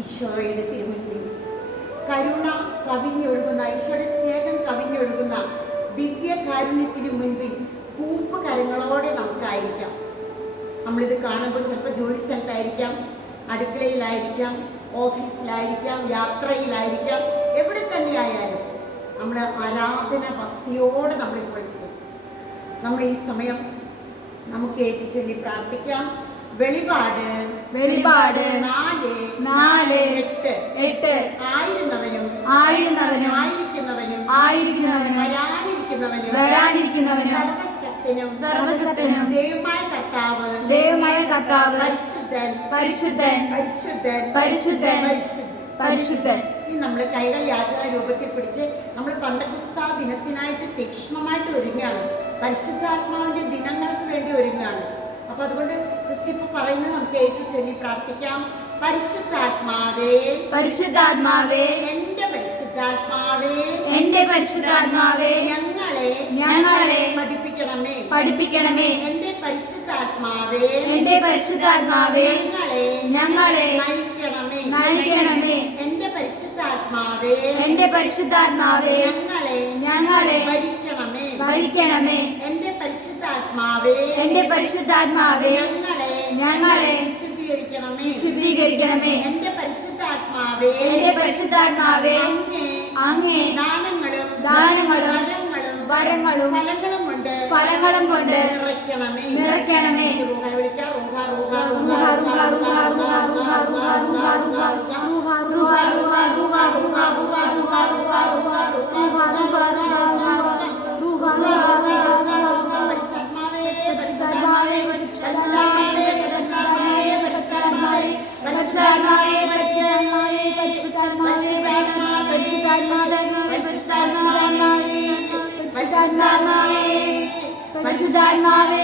ഈശോയുടെ തിരുമുൻപിൽ കരുണ കവിഞ്ഞൊഴുകുന്ന, ഈശോയുടെ സ്നേഹം കവിഞ്ഞൊഴുകുന്ന ദിവ്യ കാരുണ്യത്തിന് മുൻപിൽ കൂപ്പ് കരങ്ങളോടെ നമുക്കായിരിക്കാം. നമ്മളിത് കാണുമ്പോൾ ചിലപ്പോൾ ജോലി സ്ഥലത്തായിരിക്കാം, അടുക്കളയിലായിരിക്കാം, ഓഫീസിലായിരിക്കാം, യാത്രയിലായിരിക്കാം, എവിടെ തന്നെയായാലും നമ്മൾ ആരാധന ഭക്തിയോടെ നമ്മളിപ്പോൾ ചെയ്യും. നമ്മൾ ഈ സമയം നമുക്ക് ഏറ്റുചൊല്ലി പ്രാർത്ഥിക്കാം. വെളിപാട് 4:8 ആയിരുന്നവനും വരാനിരിക്കുന്നവനും സർവശക്തനും ദൈവമായ കർത്താവ് പരിശുദ്ധൻ. ഇനി നമ്മൾ കൈകൾ യാചന രൂപത്തിൽ പിടിച്ച് നമ്മൾ പന്തക്കുസ്താ ദിനത്തിനായിട്ട് തീക്ഷ്ണമായിട്ട് ഒരുങ്ങുകയാണ്. പരിശുദ്ധാത്മാവിന്റെ ദിനങ്ങൾക്ക് വേണ്ടി ഒരുങ്ങുകയാണ്. അപ്പൊ അതുകൊണ്ട് സിസ്റ്റർ ഇപ്പൊ പറയുന്നത് നമുക്ക് ഏറ്റു ചൊല്ലി പ്രാർത്ഥിക്കാം. പരിശുദ്ധാത്മാവേ എന്റെ പരിശുദ്ധാത്മാവേ ഞങ്ങളെ പഠിപ്പിക്കണമേ. എന്റെ പരിശുദ്ധാത്മാവേ ഞങ്ങളെ നയിക്കണമേ. എന്റെ പരിശുദ്ധാത്മാവേ ഞങ്ങളെ ഭരിക്കണമേ. എന്റെ പരിശുദ്ധാത്മാവേ ഞങ്ങളെ വിശുദ്ധീകരിക്കണമേ. എന്റെ പരിശുദ്ധാത്മാവേ അങ്ങേ ദാനങ്ങളും വരങ്ങളും ഫലങ്ങളും കൊണ്ട് നിറയ്ക്കണമേ. പരിശുദ്ധാത്മാവേ